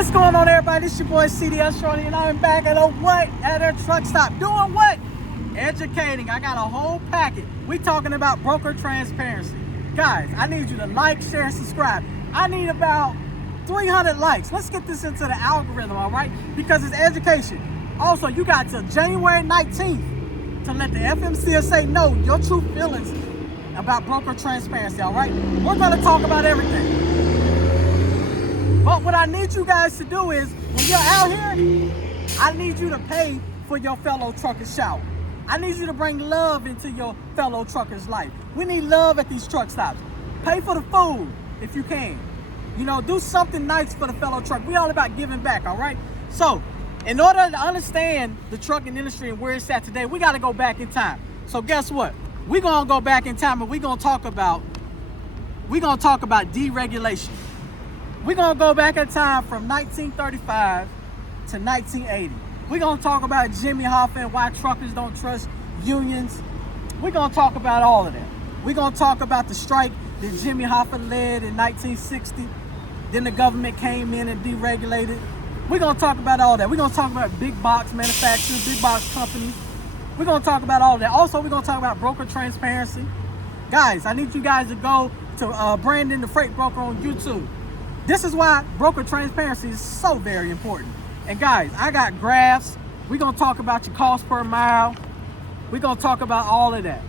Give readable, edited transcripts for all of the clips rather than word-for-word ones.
What's going on, everybody? This your boy CDS Shorty, and I'm back at a truck stop. Doing what? Educating. I got a whole packet. We talking about broker transparency. Guys, I need you to like, share, and subscribe. I need about 300 likes. Let's get this into the algorithm, all right? Because it's education. Also, you got till January 19th to let the FMCSA know your true feelings about broker transparency, all right? We're going to talk about everything. But what I need you guys to do is, when you're out here, I need you to pay for your fellow trucker's shower. I need you to bring love into your fellow trucker's life. We need love at these truck stops. Pay for the food if you can. You know, do something nice for the fellow truck. We all about giving back, all right? So, in order to understand the trucking industry and where it's at today, we got to go back in time. So guess what? We're going to go back in time and we're going to talk about deregulation. We're going to go back in time from 1935 to 1980. We're going to talk about Jimmy Hoffa and why truckers don't trust unions. We're going to talk about all of that. We're going to talk about the strike that Jimmy Hoffa led in 1960. Then the government came in and deregulated. We're going to talk about all that. We're going to talk about big box manufacturers, big box companies. We're going to talk about all that. Also, we're going to talk about broker transparency. Guys, I need you guys to go to Brandon the Freight Broker on YouTube. This is why broker transparency is so very important. And guys, I got graphs. We're going to talk about your cost per mile. We're going to talk about all of that.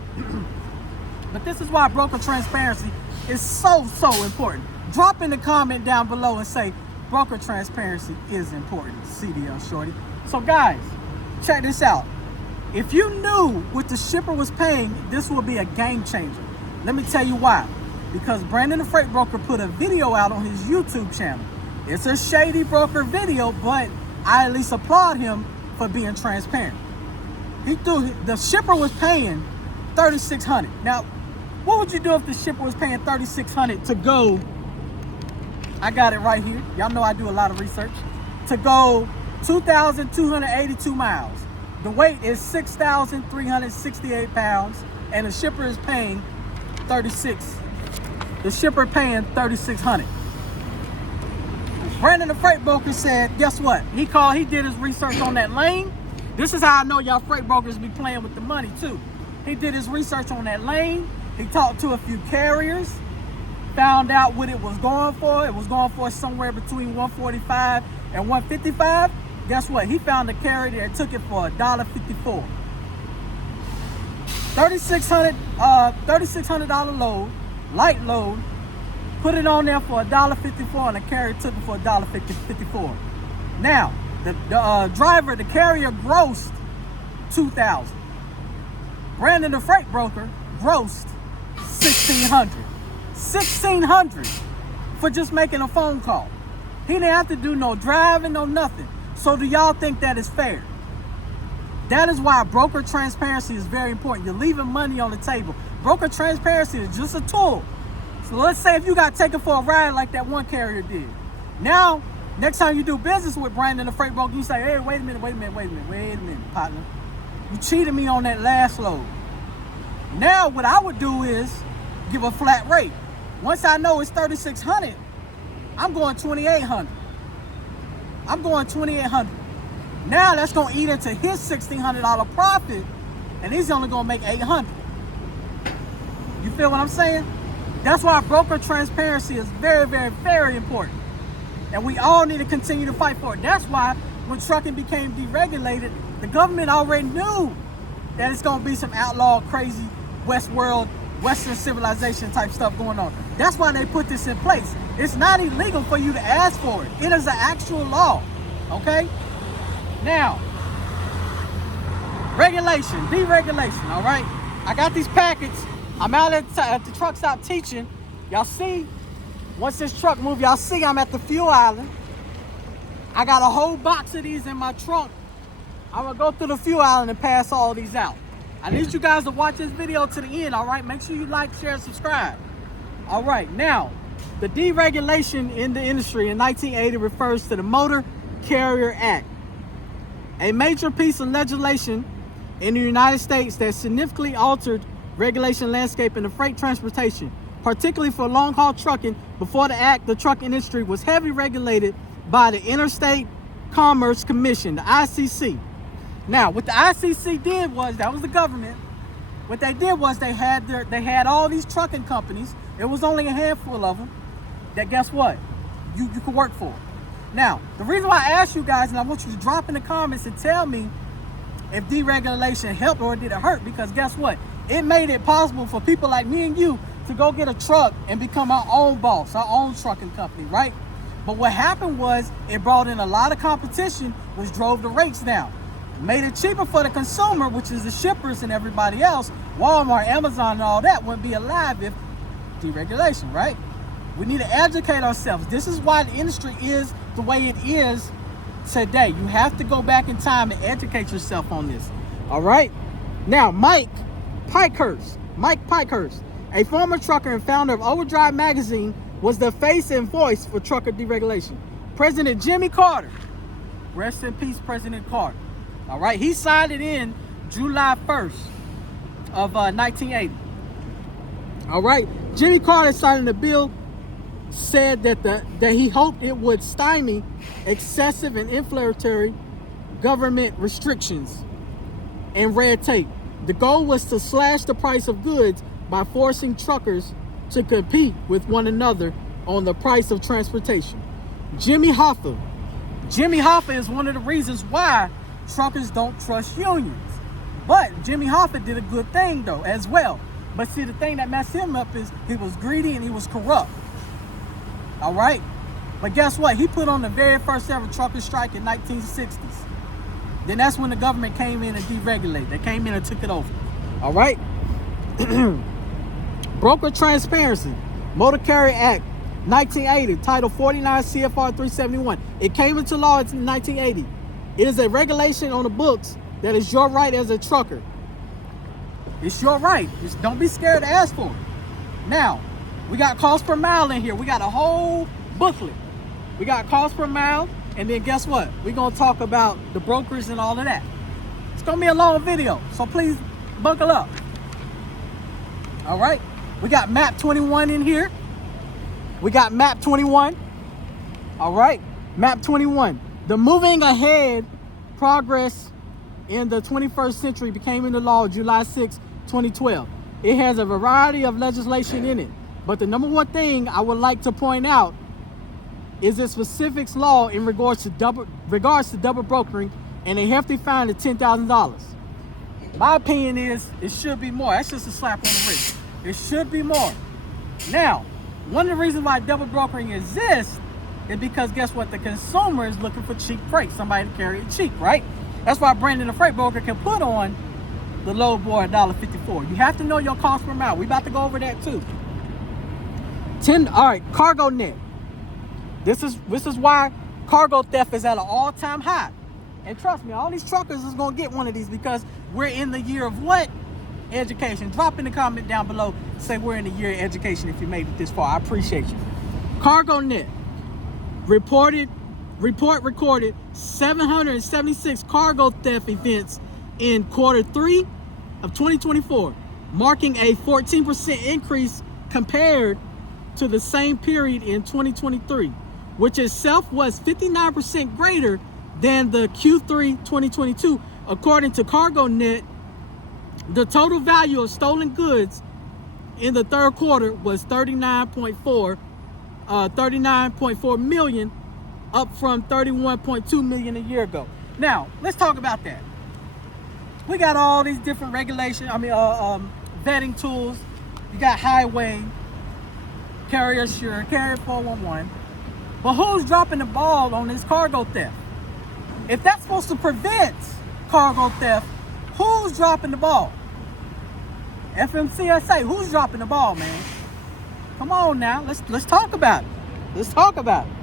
But this is why broker transparency is so important. Drop in the comment down below and say, broker transparency is important, CDL Shorty. So guys, check this out. If you knew what the shipper was paying, this will be a game changer. Let me tell you why. Because Brandon the Freight Broker put a video out on his YouTube channel. It's a shady broker video, but I at least applaud him for being transparent. The shipper was paying $3,600. Now, what would you do if the shipper was paying $3,600 to go? I got it right here. Y'all know I do a lot of research. To go 2,282 miles. The weight is 6,368 pounds, and the shipper is paying $3,600. Brandon the Freight Broker said, guess what? He did his research on that lane. This is how I know y'all freight brokers be playing with the money too. He did his research on that lane. He talked to a few carriers, found out what it was going for. It was going for somewhere between $145 and $155. Guess what? He found a carrier that took it for $1.54. $3,600 load, light load, put it on there for $1.54, and the carrier took it for $1.54. Now, the carrier grossed $2,000. Brandon the Freight Broker grossed $1,600 for just making a phone call. He didn't have to do no driving, no nothing. So do y'all think that is fair? That is why broker transparency is very important. You're leaving money on the table. Broker transparency is just a tool. So let's say if you got taken for a ride like that one carrier did. Now, next time you do business with Brandon the Freight Broker, you say, hey, wait a minute, partner. You cheated me on that last load. Now, what I would do is give a flat rate. Once I know it's $3,600, I'm going $2,800. Now that's going to eat into his $1,600 profit, and he's only going to make $800. You feel what I'm saying? That's why broker transparency is very, very, very important. And we all need to continue to fight for it. That's why when trucking became deregulated, the government already knew that it's going to be some outlaw, crazy, Western civilization type stuff going on. That's why they put this in place. It's not illegal for you to ask for it. It is an actual law, okay? Now, deregulation, all right? I got these packets. I'm out at the truck stop teaching. Y'all see, once this truck moves, y'all see I'm at the fuel island. I got a whole box of these in my trunk. I'm gonna go through the fuel island and pass all these out. I need you guys to watch this video to the end, all right? Make sure you like, share, and subscribe. All right, now, the deregulation in the industry in 1980 refers to the Motor Carrier Act, a major piece of legislation in the United States that significantly altered regulation landscape in the freight transportation, particularly for long-haul trucking. Before the act, the truck industry was heavily regulated by the Interstate Commerce Commission, the ICC. Now, what the ICC did was, that was the government. What they did was they had all these trucking companies. It was only a handful of them that, guess what, you could work for. Now, the reason why I asked you guys, and I want you to drop in the comments and tell me if deregulation helped or did it hurt, because guess what? It made it possible for people like me and you to go get a truck and become our own boss, our own trucking company, right? But what happened was it brought in a lot of competition, which drove the rates down. Made it cheaper for the consumer, which is the shippers and everybody else. Walmart, Amazon, and all that wouldn't be alive if deregulation, right? We need to educate ourselves. This is why the industry is the way it is today. You have to go back in time and educate yourself on this. All right? Now, Mike Pikehurst, a former trucker and founder of Overdrive Magazine, was the face and voice for trucker deregulation. President Jimmy Carter, rest in peace, President Carter. All right, he signed it in July 1st of 1980. All right, Jimmy Carter signing the bill, said that he hoped it would stymie excessive and inflationary government restrictions and red tape. The goal was to slash the price of goods by forcing truckers to compete with one another on the price of transportation. Jimmy Hoffa is one of the reasons why truckers don't trust unions. But Jimmy Hoffa did a good thing though as well. But see, the thing that messed him up is he was greedy and he was corrupt. All right? But guess what? He put on the very first ever trucker strike in 1960s. Then that's when the government came in and deregulated. They came in and took it over. All right? Broker Transparency, Motor Carrier Act, 1980, Title 49 CFR 371. It came into law in 1980. It is a regulation on the books that is your right as a trucker. It's your right. Just don't be scared to ask for it. Now, we got cost per mile in here. We got a whole booklet. We got cost per mile, and then guess what? We're going to talk about the brokers and all of that. It's going to be a long video, so please buckle up. All right? We got map 21 in here. We got map 21. All right? Map 21. The moving ahead progress in the 21st century became into law July 6, 2012. It has a variety of legislation in it. But the number one thing I would like to point out is the specifics law in regards to double brokering and a hefty fine of $10,000. My opinion is it should be more. That's just a slap on the wrist. It should be more. Now, one of the reasons why double brokering exists is because guess what? The consumer is looking for cheap freight, somebody to carry it cheap, right? That's why Brandon, the freight broker, can put on the low boy $1.54. You have to know your cost per mile. We about to go over that too. All right, cargo net. This is why cargo theft is at an all-time high. And trust me, all these truckers is gonna get one of these because we're in the year of what? Education. Drop in the comment down below. Say we're in the year of education if you made it this far. I appreciate you. Cargo net report recorded 776 cargo theft events in Q3 of 2024, marking a 14% increase compared to the same period in 2023, which itself was 59% greater than the Q3 2022. According to CargoNet, the total value of stolen goods in the third quarter was 39.4 million, up from 31.2 million a year ago. Now, let's talk about that. We got all these different regulations, vetting tools. You got highway, carrier sure, carrier 411. But who's dropping the ball on this cargo theft? If that's supposed to prevent cargo theft, who's dropping the ball? FMCSA, who's dropping the ball, man? Come on now, let's talk about it. Let's talk about it.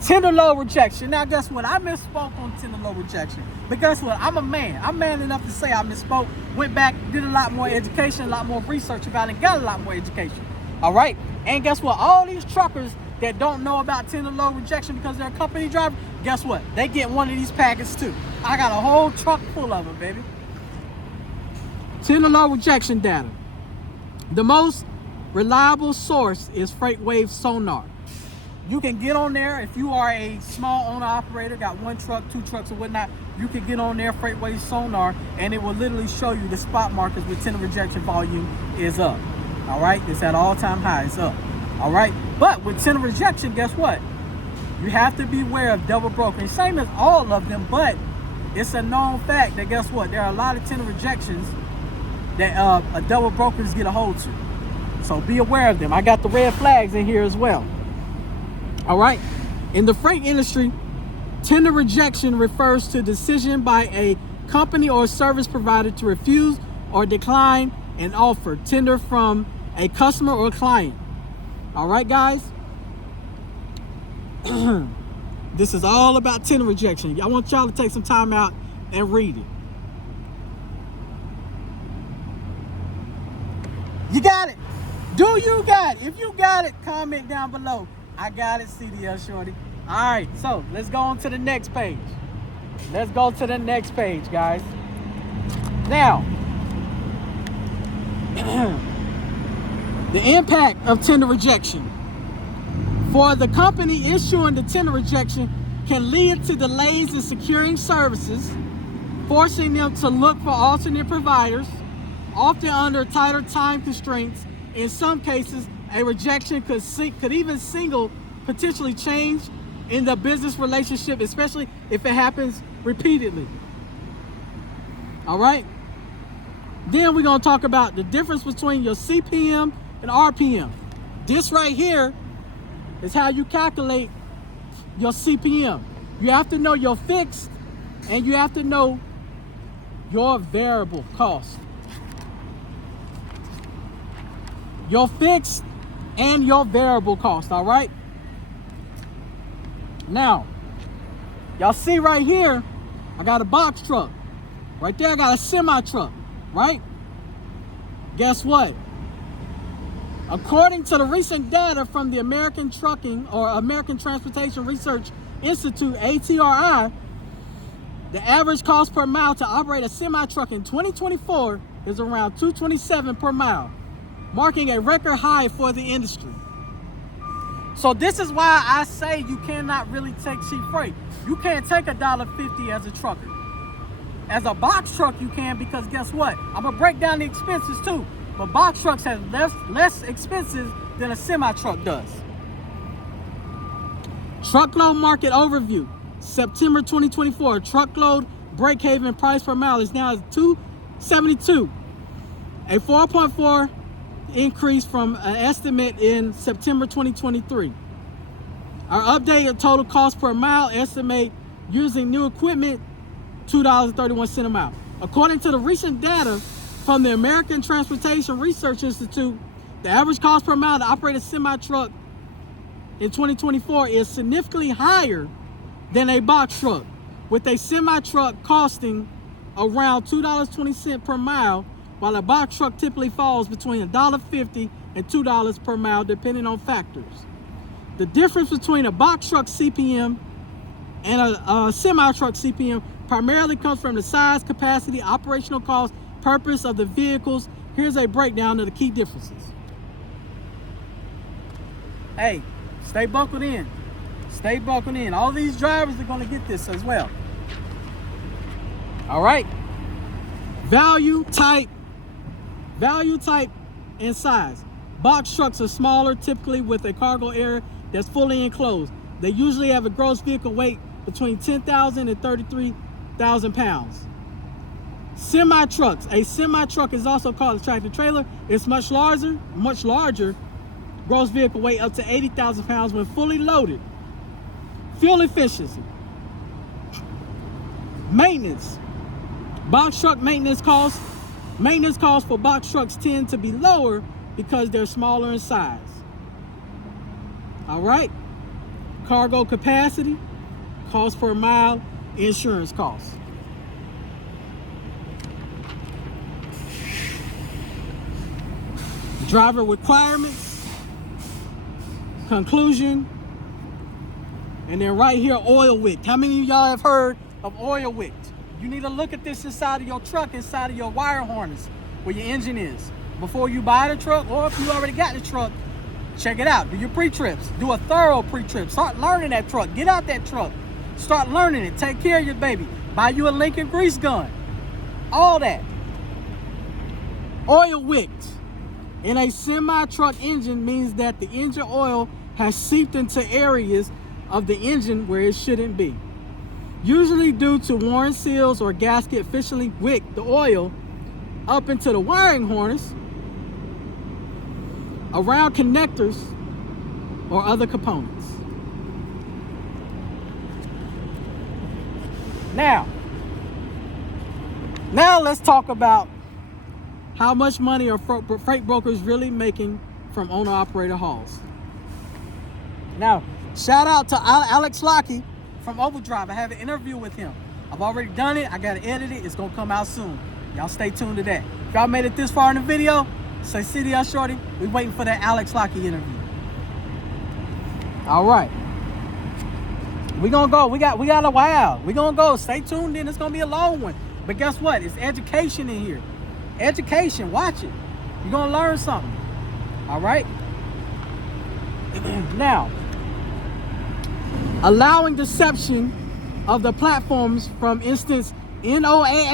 Tender low rejection. Now, guess what? I misspoke on tender low rejection. But guess what? I'm a man. I'm man enough to say I misspoke. Went back, did a lot more education, a lot more research about it, and got a lot more education. All right? And guess what? All these truckers that don't know about tender low rejection because they're a company driver, guess what? They get one of these packets too. I got a whole truck full of them, baby. Tender low rejection data. The most reliable source is FreightWave Sonar. You can get on there if you are a small owner operator, got 1 truck, 2 trucks, or whatnot. You can get on there, Freightways Sonar, and it will literally show you the spot markets where tender rejection volume is up. All right, it's at all-time high. It's up. All right, but with tender rejection, guess what? You have to be aware of double brokering. Same as all of them, but it's a known fact that guess what? There are a lot of tender rejections that double brokers get a hold to. So be aware of them. I got the red flags in here as well. All right. In the freight industry, tender rejection refers to decision by a company or service provider to refuse or decline an offer, tender from a customer or client. All right, guys. This is all about tender rejection. I want y'all to take some time out and read it. You got it. Do you got it? If you got it, comment down below. I got it, CDL Shorty. All right, so let's go on to the next page. Let's go to the next page, guys. Now, the impact of tender rejection. For the company issuing the tender rejection can lead to delays in securing services, forcing them to look for alternate providers, often under tighter time constraints. In some cases, a rejection could even potentially change in the business relationship, especially if it happens repeatedly. All right. Then we're going to talk about the difference between your CPM and RPM. This right here is how you calculate your CPM. You have to know your fixed and you have to know your variable cost. Your fixed and your variable cost, all right? Now, y'all see right here, I got a box truck. Right there, I got a semi truck, right? Guess what? According to the recent data from the American Trucking or American Transportation Research Institute, ATRI, the average cost per mile to operate a semi truck in 2024 is around $227 per mile, marking a record high for the industry. So this is why I say you cannot really take cheap freight. You can't take $1.50 as a trucker. As a box truck, you can, because guess what? I'm gonna break down the expenses too. But box trucks have less expenses than a semi truck does. Truckload market overview. September 2024, truckload break-even price per mile is now $2.72, a 4.4 increase from an estimate in September 2023. Our updated total cost per mile estimate using new equipment, $2.31 a mile. According to the recent data from the American Transportation Research Institute, the average cost per mile to operate a semi-truck in 2024 is significantly higher than a box truck, with a semi-truck costing around $2.20 per mile, while a box truck typically falls between $1.50 and $2 per mile, depending on factors. The difference between a box truck CPM and a semi-truck CPM primarily comes from the size, capacity, operational cost, purpose of the vehicles. Here's a breakdown of the key differences. Hey, stay buckled in. Stay buckled in. All these drivers are going to get this as well. All right. Value, type, and size. Box trucks are smaller, typically with a cargo area that's fully enclosed. They usually have a gross vehicle weight between 10,000 and 33,000 pounds. Semi-trucks. A semi-truck is also called a tractor trailer. It's much larger, gross vehicle weight up to 80,000 pounds when fully loaded. Fuel efficiency. Maintenance. Box truck maintenance costs. Maintenance costs for box trucks tend to be lower because they're smaller in size. All right. Cargo capacity, cost per mile, insurance costs. Driver requirements, conclusion, and then right here, oil wick. How many of y'all have heard of oil wick? You need to look at this inside of your truck, inside of your wire harness, where your engine is. Before you buy the truck, or if you already got the truck, check it out. Do your pre-trips. Do a thorough pre-trip. Start learning that truck. Get out that truck. Start learning it. Take care of your baby. Buy you a Lincoln grease gun. All that. Oil wicks in a semi-truck engine means that the engine oil has seeped into areas of the engine where it shouldn't be. Usually due to worn seals or gasket efficiently wick the oil up into the wiring harness, around connectors, or other components. Now let's talk about how much money are freight brokers really making from owner-operator hauls. Now, shout out to Alex Lockie from Overdrive. I have an interview with him. I've already done it. I got to edit it. It's going to come out soon. Y'all stay tuned to that. If y'all made it this far in the video, say CDL Shorty, we waiting for that Alex Lockie interview. All right. We going to go. We got a while. We going to go. Stay tuned in. It's going to be a long one. But guess what? It's education in here. Education. Watch it. You're going to learn something. All right? Now, allowing deception of the platforms, from instance NOAA